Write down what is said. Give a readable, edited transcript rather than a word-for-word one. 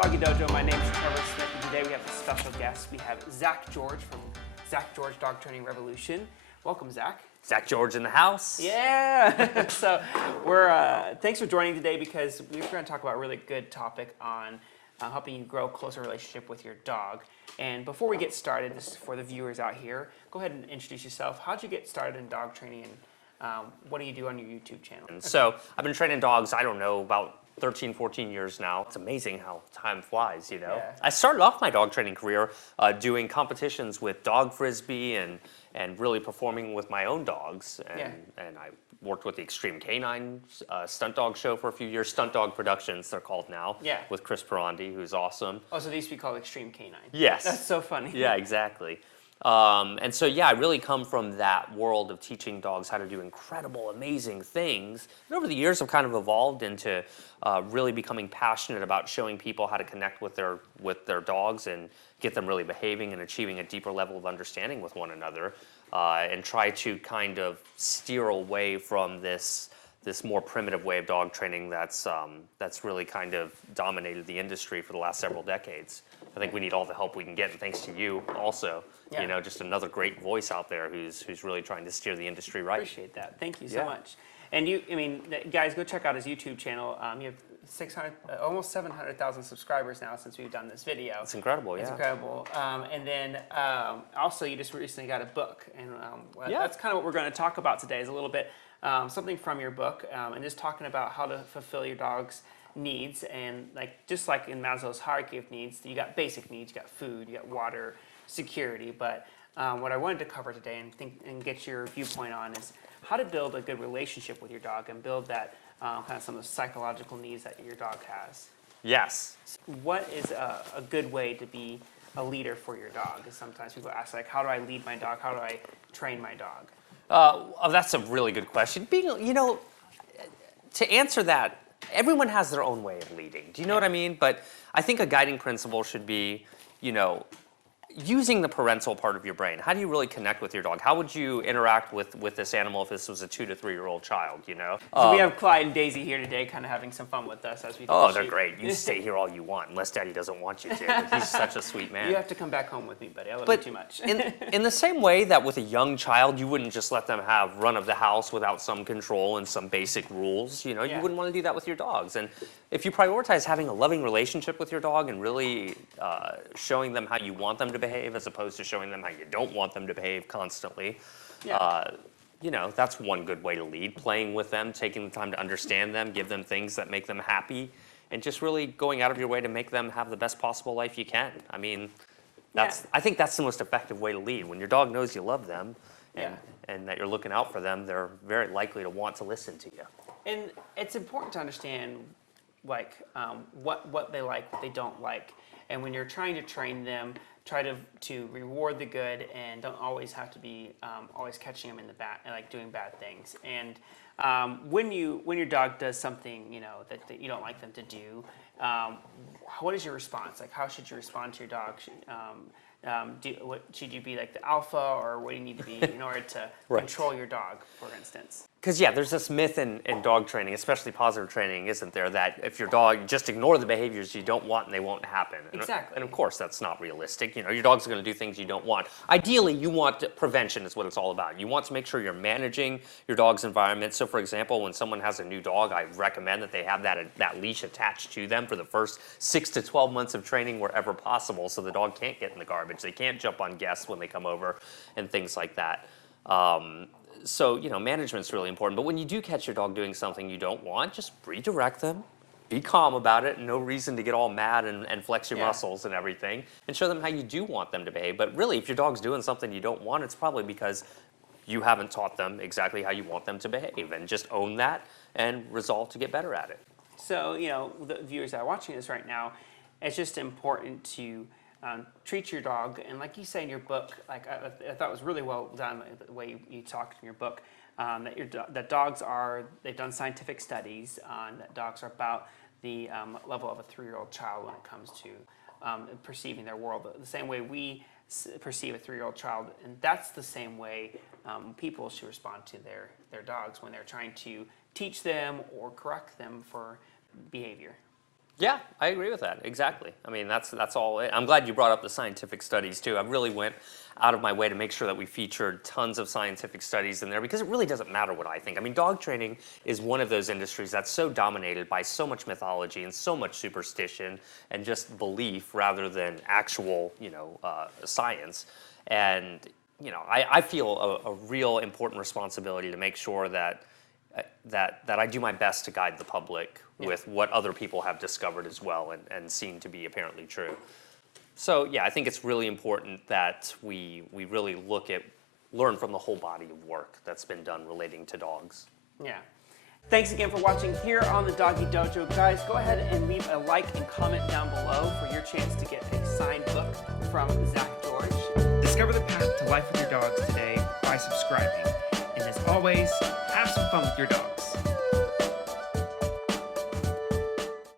Doggie Dojo. My name is Trevor Smith, and today we have a special guest. We have Zak George from Zak George Dog Training Revolution. Welcome, Zak. Zak George in the house. Yeah. So thanks for joining today because we're going to talk about a really good topic on helping you grow a closer relationship with your dog. And before we get started, this is for the viewers out here, go ahead and introduce yourself. How'd you get started in dog training, and what do you do on your YouTube channel? So I've been training dogs, I don't know, about 13, 14 years now. It's amazing how time flies, you know? Yeah. I started off my dog training career doing competitions with dog frisbee and really performing with my own dogs. And I worked with the Extreme Canine stunt dog show for a few years, Stunt Dog Productions, they're called now, with Chris Perandi, who's awesome. Oh, so they used to be called Extreme Canine. Yes. That's so funny. Yeah, exactly. And so, yeah, I really come from that world of teaching dogs how to do incredible, amazing things. And over the years, I've kind of evolved into really becoming passionate about showing people how to connect with their dogs and get them really behaving and achieving a deeper level of understanding with one another, and try to kind of steer away from this more primitive way of dog training that's really kind of dominated the industry for the last several decades. I think we need all the help we can get, and thanks to you also. You know, just another great voice out there who's really trying to steer the industry right. Appreciate that. Thank you so much. And guys, go check out his YouTube channel. You have almost 700,000 subscribers now since we've done this video. It's incredible, It's incredible. And then also, you just recently got a book, and that's kind of what we're going to talk about today. Is a little bit something from your book, and just talking about how to fulfill your dog's needs. And just like in Maslow's hierarchy of needs, you got basic needs. You got food, you got water, security. But what I wanted to cover today and get your viewpoint on is how to build a good relationship with your dog and build that kind of some of the psychological needs that your dog has. Yes. What is a good way to be a leader for your dog? Because sometimes people ask, how do I lead my dog? How do I train my dog? That's a really good question. To answer that, everyone has their own way of leading. Do you know what I mean? But I think a guiding principle should be, using the parental part of your brain. How do you really connect with your dog? How would you interact with this animal if this was a 2 to 3 year old child, So we have Clyde and Daisy here today kind of having some fun with us as we do. Oh, they're great. You stay here all you want, unless Daddy doesn't want you to. He's such a sweet man. You have to come back home with me, buddy. I love you too much. in the same way that with a young child, you wouldn't just let them have run of the house without some control and some basic rules. You wouldn't want to do that with your dogs. And if you prioritize having a loving relationship with your dog and really showing them how you want them to behave as opposed to showing them how you don't want them to behave constantly, that's one good way to lead. Playing with them, taking the time to understand them, give them things that make them happy, and just really going out of your way to make them have the best possible life you can. I mean, I think that's the most effective way to lead. When your dog knows you love them and that you're looking out for them, they're very likely to want to listen to you. And it's important to understand what they like, what they don't like. And when you're trying to train them, try to reward the good and don't always have to be always catching them in the bad, doing bad things. And when your dog does something that you don't like them to do, what is your response? How should you respond to your dog? Should you be like the alpha, or what do you need to be in order to control your dog, for instance? Because there's this myth in dog training, especially positive training, isn't there, that if your dog just ignore the behaviors you don't want and they won't happen. Exactly. And of course that's not realistic. Your dog's going to do things you don't want. Ideally, you want prevention is what it's all about. You want to make sure you're managing your dog's environment. So for example, when someone has a new dog, I recommend that they have that leash attached to them for the first 6 to 12 months of training wherever possible, so the dog can't get in the garbage. They can't jump on guests when they come over and things like that. So, management's really important. But when you do catch your dog doing something you don't want, just redirect them. Be calm about it. No reason to get all mad and flex your muscles and everything. And show them how you do want them to behave. But really, if your dog's doing something you don't want, it's probably because you haven't taught them exactly how you want them to behave. And just own that and resolve to get better at it. So, the viewers that are watching this right now, it's just important to treat your dog, and like you say in your book, I thought it was really well done the way you talked in your book, that dogs they've done scientific studies on that dogs are about the level of a 3-year-old child when it comes to perceiving their world, the same way we perceive a 3-year-old child, and that's the same way people should respond to their dogs when they're trying to teach them or correct them for behavior. Yeah, I agree with that. Exactly. I mean, that's all. I'm glad you brought up the scientific studies too. I really went out of my way to make sure that we featured tons of scientific studies in there because it really doesn't matter what I think. I mean, dog training is one of those industries that's so dominated by so much mythology and so much superstition and just belief rather than actual, science. And I feel a real important responsibility to make sure that I do my best to guide the public with what other people have discovered as well and seen to be apparently true. So yeah, I think it's really important that we really learn from the whole body of work that's been done relating to dogs. Yeah. Thanks again for watching here on the Doggie Dojo. Guys, go ahead and leave a like and comment down below for your chance to get a signed book from Zak George. Discover the path to life with your dogs today by subscribing. And as always, have some fun with your dog.